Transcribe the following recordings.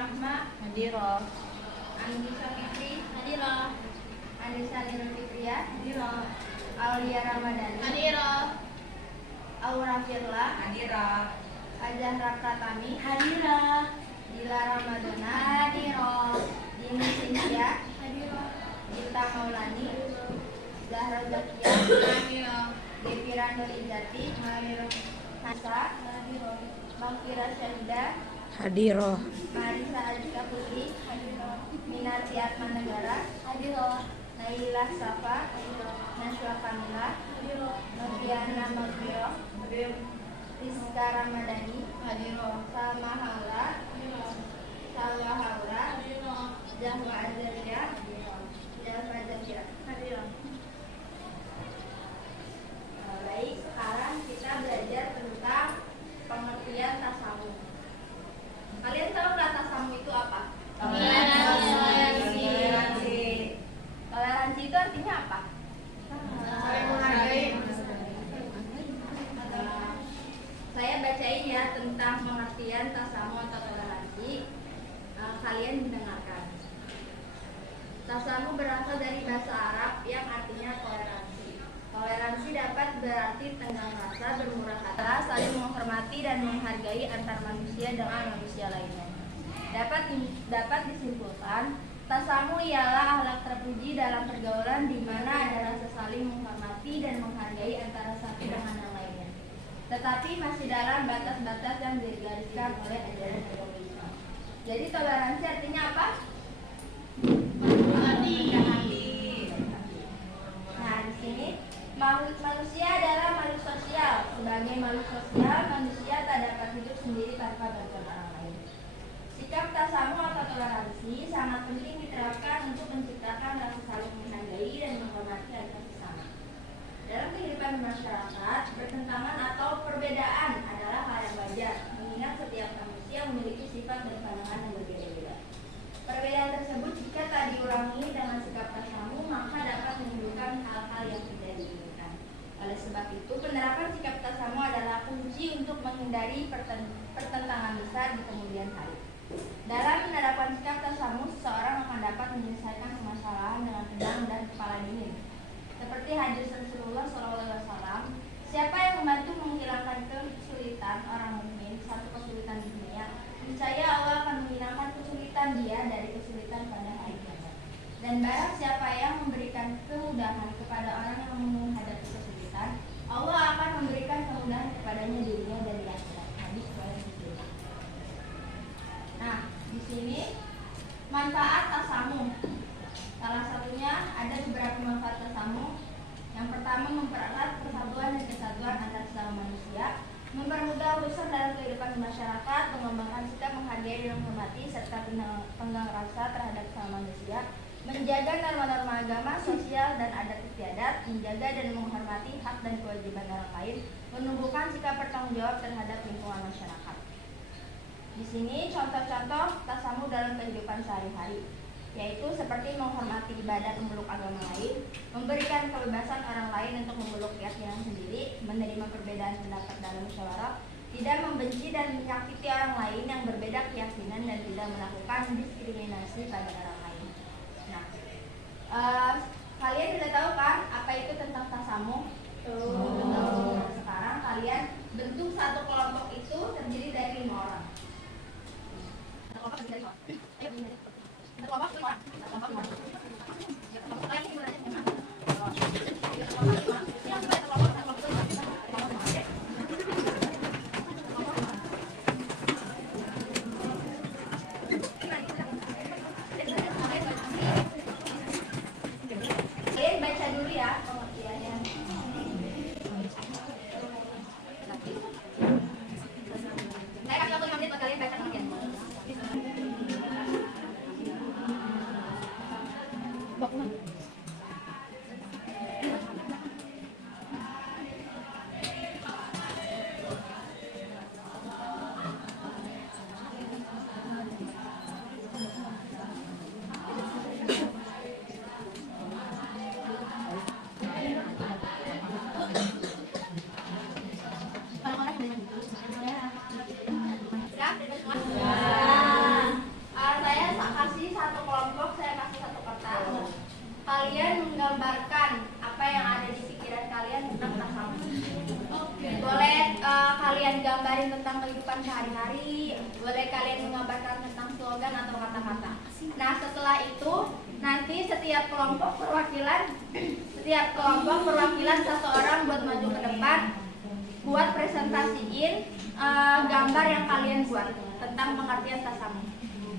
Rahma. Hadiroh. Anissa Fitri. Hadiroh. Anissa Nurul Fitria. Hadiroh. Aulia Ramadhani. Hadiroh. Aura Firla. Hadiroh. Azahra Pratami. Hadiroh. Dila Ramadana. Hadiroh. Dini Cynthia. Hadiroh. Gita Maulani. Zahra Zakia. Hadiroh. Devira Nur Izati. Hadiroh. Nasa. Hadiroh. Mangkira Syahida. Hadiroh. Marisa Azika Putri. Hadiroh. Minarti Atman Negara. Hadiroh. Naila Safa. Hadiroh. Naswa Kamila. Hadiroh. Noviana Magiro. Hadiroh. Rizka Ramadhani. Hadiroh. Salma Haula. Hadiroh. Salwa Haura. Hadiroh. Zahwa Azalia. Jalfa Zafira. Hadiroh. Baik, sekarang kita belajar tentang pengertian tasawuf. Kalian tahu nggak tasawuf itu apa? Toleransi. Toleransi itu artinya apa? Saling menghargai. Saya bacain ya tentang pengertian tasawuf atau toleransi. Kalian mendengarkan. Tasawuf berasal dari bahasa Arab yang artinya toleransi. Toleransi dapat berarti tenggang rasa, bermurah kata, saling menghormati dan menghargai antar manusia dengan manusia lainnya. Dapat disimpulkan, tasamu ialah akhlak terpuji dalam pergaulan di mana ada rasa saling menghormati dan menghargai antara satu dengan yang lainnya. Tetapi masih dalam batas-batas yang digariskan oleh ajaran agama Islam. Jadi toleransi artinya apa? Nah, di sini manusia adalah makhluk sosial. Sebagai makhluk sosial, manusia tak dapat hidup sendiri tanpa bantuan orang lain. Sikap tasamu atau toleransi sangat penting diterapkan untuk menciptakan rasa saling menghargai dan menghormati antar sesama. Dalam kehidupan masyarakat, bertentangan atau perbedaan adalah hal yang wajar, mengingat setiap manusia memiliki sifat dan pandangan yang berbeda-beda. Perbedaan tersebut jika tak diurangi dengan sikap tasamu, maka dapat menimbulkan hal-hal yang tidak diinginkan. Oleh sebab itu, penerapan sikap tasamu adalah kunci untuk menghindari pertentangan besar di kemudian hari. Dalam menerapkan sikap tasamu, seseorang akan dapat menyelesaikan permasalahan dengan tenang dan kepala dingin. Seperti hadis Rasulullah SAW, siapa yang membantu menghilangkan kesulitan orang mukmin, satu kesulitan di dunia, niscaya Allah akan menghilangkan kesulitan dia dari kesulitan pada hari kiamat. Dan barang siapa yang memberikan kemudahan kepada orang yang menghadapi kesulitan, Allah akan memberikan kemudahan kepadanya di dunia dan di akhirat. Hadis riwayat Muslim. Nah, di sini manfaat tasamu. Salah satunya ada beberapa manfaat tasamu. Yang pertama, mempererat persatuan dan kesatuan antar sesama manusia, mempermudah urusan dalam kehidupan masyarakat, mengembangkan sikap menghargai dan menghormati serta tenggang rasa terhadap sesama manusia, menjaga norma-norma agama, sosial dan adat istiadat, menjaga dan menghormati hak dan kewajiban orang lain, menumbuhkan sikap bertanggung jawab terhadap lingkungan masyarakat. Di sini contoh-contoh tasamu dalam kehidupan sehari-hari, yaitu seperti menghormati ibadat memeluk agama lain, memberikan kebebasan orang lain untuk memeluk keyakinan sendiri, menerima perbedaan pendapat dalam musyawarah, tidak membenci dan menyakiti orang lain yang berbeda keyakinan dan tidak melakukan diskriminasi pada orang lain. Nah, kalian sudah tahu kan apa itu tentang tasamu? Nah, sekarang kalian bentuk satu kelompok itu terdiri dari 5 orang. Kelompok terdiri dari 5 orang. Kelompok 5 orang. Kalian baca dulu ya pengertiannya. Saya kasih waktu 5 menit buat kalian baca pengertian. kehidupan sehari-hari. Boleh kalian menggambarkan tentang slogan atau kata-kata. Nah, setelah itu nanti setiap kelompok perwakilan satu orang buat maju ke depan, buat presentasiin gambar yang kalian buat tentang pengertian tasamu.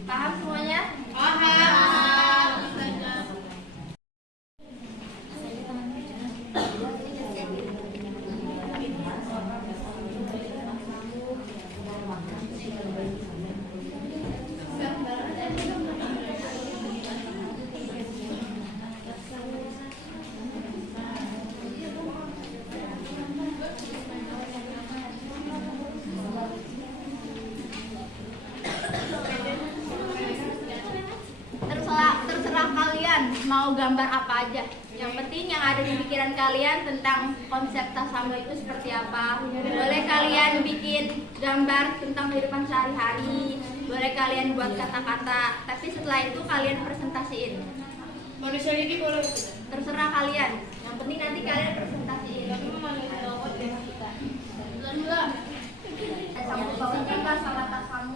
Paham semuanya? Paham. Terserah kalian mau gambar apa aja. Yang penting yang ada di pikiran kalian tentang konsep tasamu itu seperti apa. Boleh kalian bikin gambar tentang kehidupan sehari-hari. Boleh kalian buat kata-kata. Tapi setelah itu kalian presentasiin. Manusia ini boleh. Terserah kalian. Yang penting nanti kalian presentasiin. Tasamu bawa sama tasamu.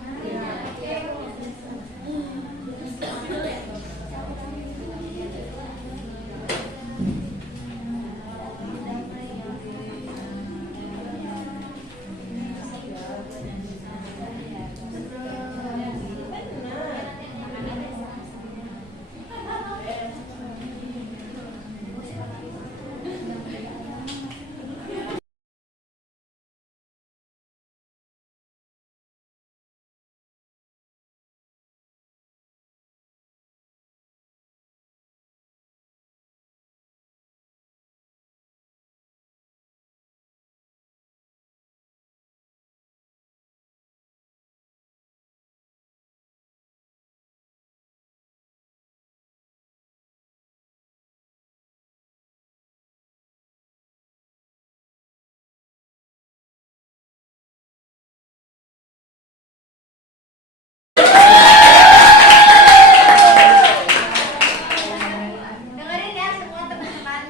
Dengerin ya semua teman-teman.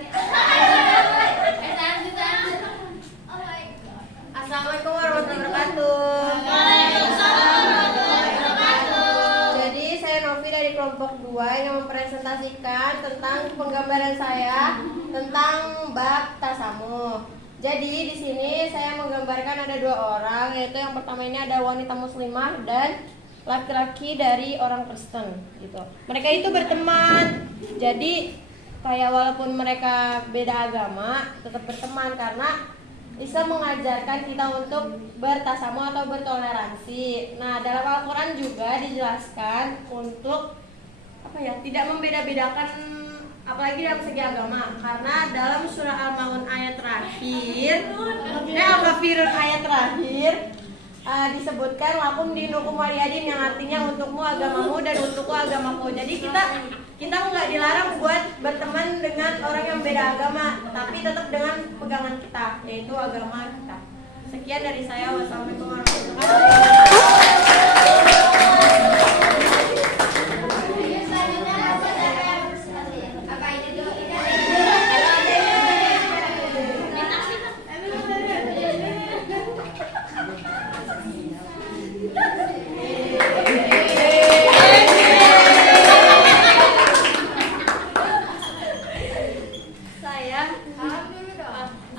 Assalamualaikum warahmatullahi wabarakatuh. Jadi saya Novi dari kelompok 2 yang mempresentasikan tentang penggambaran saya tentang bab tasamu. Jadi di sini saya menggambarkan ada 2 orang, yaitu yang pertama ini ada wanita muslimah dan laki-laki dari orang Kristen gitu. Mereka itu berteman. Jadi kayak walaupun mereka beda agama tetap berteman karena Islam mengajarkan kita untuk bertasamu atau bertoleransi. Nah, dalam Al-Qur'an juga dijelaskan untuk tidak membeda-bedakan apalagi dalam segi agama. Karena dalam surah Al-Maun ayat terakhir, Al-Kafirun ayat terakhir disebutkan lakum dinukum waliyadin, yang artinya untukmu agamamu dan untukku agamaku. Jadi kita nggak dilarang buat berteman dengan orang yang beda agama, tapi tetap dengan pegangan kita, yaitu agama kita. Sekian dari saya. Wassalamualaikum warahmatullahi wabarakatuh.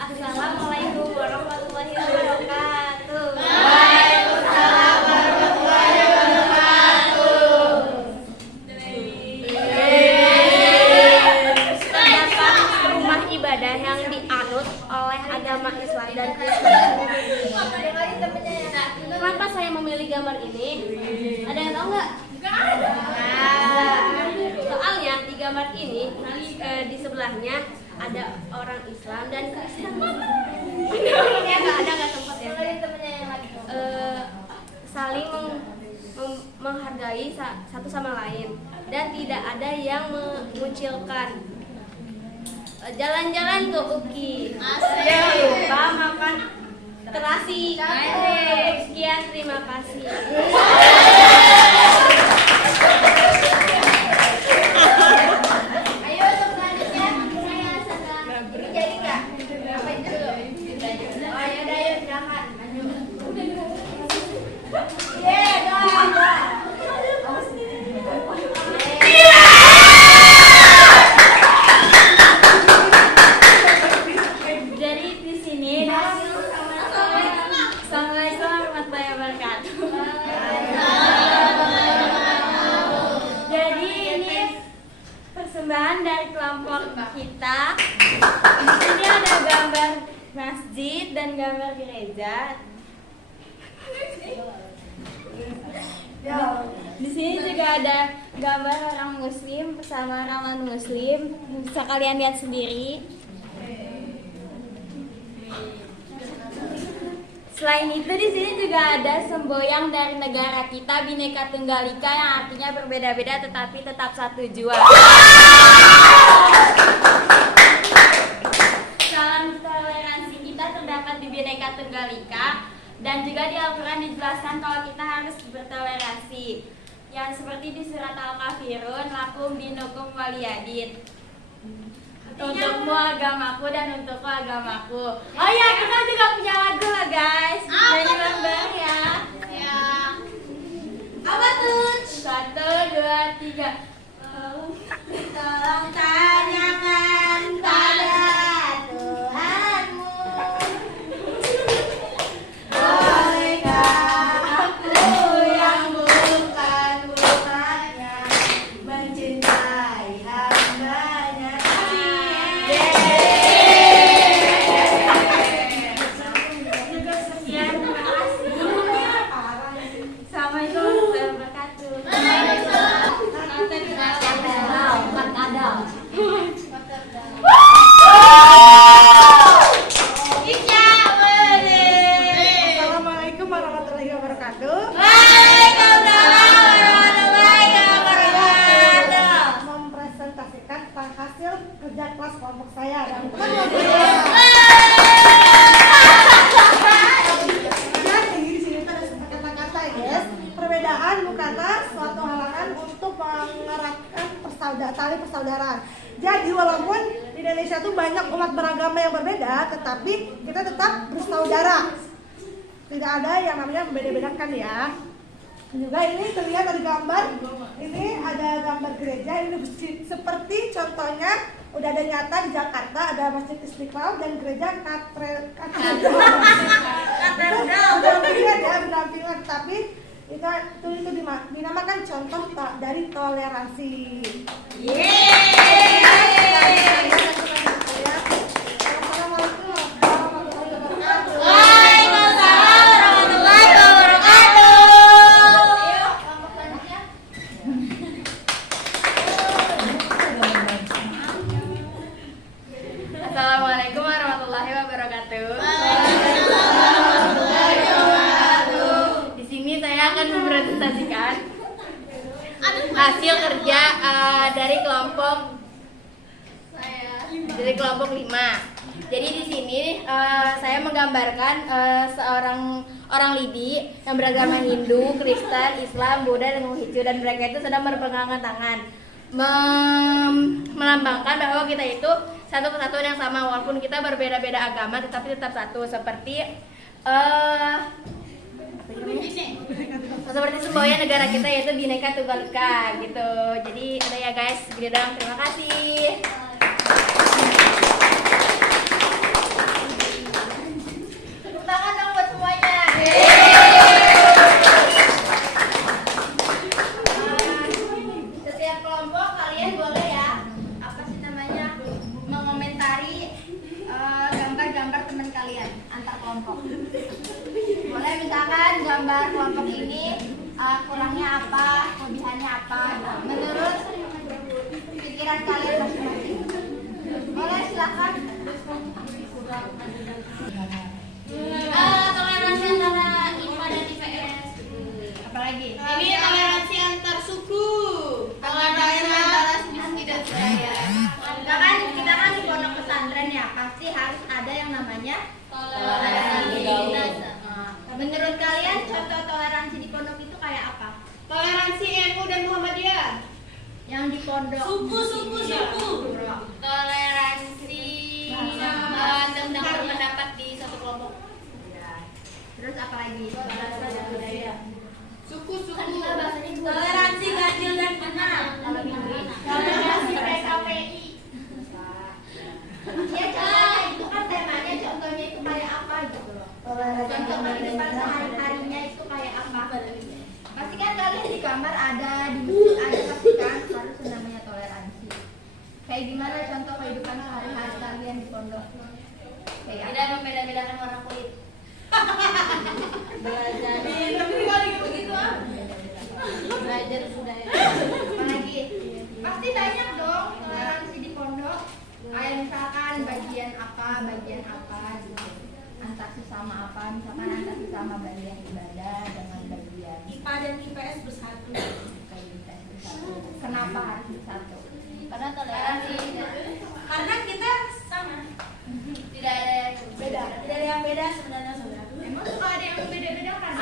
Assalamualaikum warahmatullahi wabarakatuh. Waalaikumsalam warahmatullahi wabarakatuh. Terdapat rumah ibadah yang dianut oleh agama Islam dan Kristen. Kenapa saya memilih gambar ini? Ada yang tahu nggak? Soalnya di gambar ini di sebelahnya ada orang Islam dan Kristen. Ya nggak sempat ya. Saling menghargai satu sama lain dan tidak ada yang mengucilkan. Jalan-jalan ke UKI. Jangan lupa makan terasi. Sekian, terima kasih. Ayo selanjutnya saya sedang ini jadi nggak? Apa itu dulu? Oh ya udah, ayo silakan maju. kita. Di sini ada gambar masjid dan gambar gereja. Di sini juga ada gambar orang muslim bersama orang non-muslim. Bisa kalian lihat sendiri. Selain itu di sini juga ada semboyan dari negara kita Bhinneka Tunggal Ika yang artinya berbeda-beda tetapi tetap satu jua. Salam toleransi kita terdapat di Bhinneka Tunggal Ika dan juga di Al-Quran dijelaskan kalau kita harus bertoleransi. Yang seperti di surat Al-Kafirun, lakum dinukum waliyadin. Untukmu agamaku dan untukku agamaku. Oh ya, kita juga punya lagu lah guys. Nyanyi bareng ya. Ya. Apa tuh? 1, 2, 3. Tolong tanyakan pada Tuhanmu, bolehkah aku yang bukan umatnya mencintai hambanya? Assalamualaikum warahmatullahi Assalamualaikum warahmatullahi wabarakatuh. Mempresentasikan hasil kerja kelas kelompok saya dan di sini ada kata-kata guys. Perbedaan bukanlah suatu halangan untuk mengeratkan tali persaudaraan. Jadi walaupun di Indonesia tuh banyak umat beragama yang berbeda, tetapi kita tetap bersaudara. Tidak ada yang namanya membeda-bedakan ya. Juga ini terlihat dari gambar. Ini ada gambar gereja. Ini seperti contohnya udah ada nyata di Jakarta, ada Masjid Istiqlal dan gereja katedral. Berdampingan ya, berdampingan. Tapi itu dinamakan contoh dari toleransi. Assalamualaikum warahmatullahi wabarakatuh. Di sini saya akan mempresentasikan hasil kerja dari kelompok 5. Jadi di sini saya menggambarkan seorang orang Lidi yang beragama Hindu, Kristen, Islam, Buddha, dan Konghucu, dan mereka itu sedang berpegangan tangan melambangkan bahwa kita itu satu kesatuan yang sama walaupun kita berbeda-beda agama tetapi tetap satu seperti semboyan negara kita yaitu Bhinneka Tunggal Ika gitu. Jadi ada ya guys, segini doang. Terima kasih. Tepuk tangan dong buat semuanya. Setiap kelompok kalian boleh ya, apa sih namanya, mengomentari gambar-gambar teman kalian antar kelompok. Boleh misalkan gambar kelompok ini kurangnya apa, kelebihannya apa, menurut pikiran kalian masing-masing. Boleh silakan. Toleransi antara IPA dan IPS. Apalagi? Ini toleransi antar suku. Toleransi antara miskin dan kaya. Kita kan di pondok pesantren ya, pasti harus ada yang namanya toleransi. Menurut kalian contoh toleransi di pondok itu kayak apa? Toleransi NU dan Muhammadiyah. Yang di pondok. Suku. Toleransi tentang berpendapat di satu kelompok. Terus apa lagi? Suku. Toleransi ganjil dan genap. Kalau Inggris. Toleransi PKPI. Ya contohnya itu kan temanya, contohnya itu kayak apa gitu loh. Contoh kehidupan sehari-harinya itu kayak apa? Pasti kan kalian di kamar ada, di buku ada, pasti kan harus namanya toleransi. Kayak gimana contoh kehidupan sehari-hari kalian di pondok? Kayak Tidak membeda-bedakan warna kulit. Belajar belajar budaya. apalagi? Pasti banyak dong toleransi di pondok. Kayak misalkan bagian apa gitu. Antar sesama apa, misalkan antar sesama bagian ibadah dengan bagian IPA dan IPS bersatu. Kenapa harus bersatu? Karena toleransi. Karena kita sama. Tidak ada yang Beda. Tidak ada yang beda sebenarnya saudara. Emang suka ada yang beda-beda kan?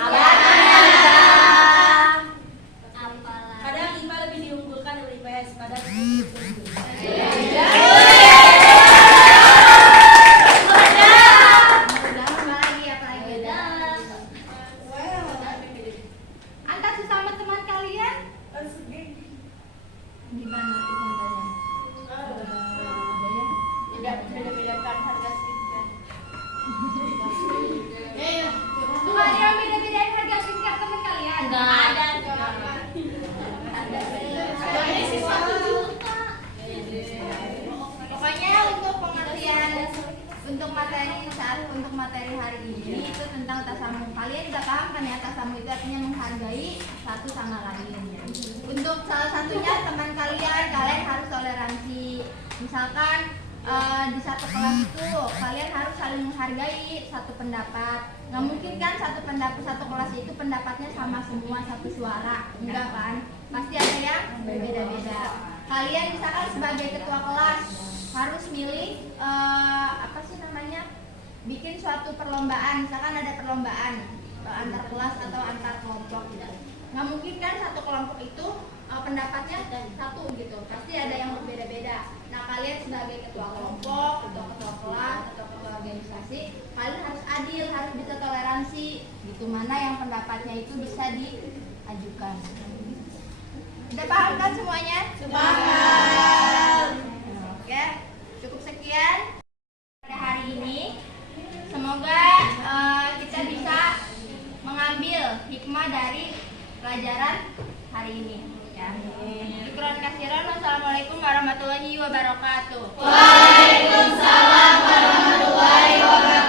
Kadang IPA lebih diunggulkan dari IPS. Kadang Apalagi? Antar sesama teman kalian gimana itu contohnya? tidak membeda-bedakan harga skincare. Suka ada yang beda-bedain harga skincare teman kalian? Enggak ada. Pokoknya untuk pengertian untuk materi hari ini itu tentang tasamu. Kalian udah paham kan ya, tasamu itu artinya menghargai satu sama lain. Untuk salah satunya teman kalian harus toleransi. Misalkan di satu kelas itu kalian harus saling menghargai satu pendapat. Nggak mungkin kan satu kelas itu pendapatnya sama semua satu suara, enggak kan? Pasti ada yang berbeda-beda. Kalian misalkan sebagai ketua kelas harus milih bikin suatu perlombaan. Misalkan ada perlombaan antar kelas atau antar kelompok gitu. Nggak mungkin kan satu kelompok itu pendapatnya satu gitu, pasti ada yang berbeda-beda. Nah kalian sebagai ketua kelompok atau ketua kelas atau ketua organisasi, kalian harus adil, harus bisa toleransi gitu, mana yang pendapatnya itu bisa diajukan. Udah paham kan semuanya? Paham. Oke, cukup sekian pada hari ini. Semoga kita bisa mengambil hikmah dari pelajaran hari ini. Ya. Syukran kasiran. Wassalamualaikum warahmatullahi wabarakatuh. Waalaikumsalam warahmatullahi wabarakatuh.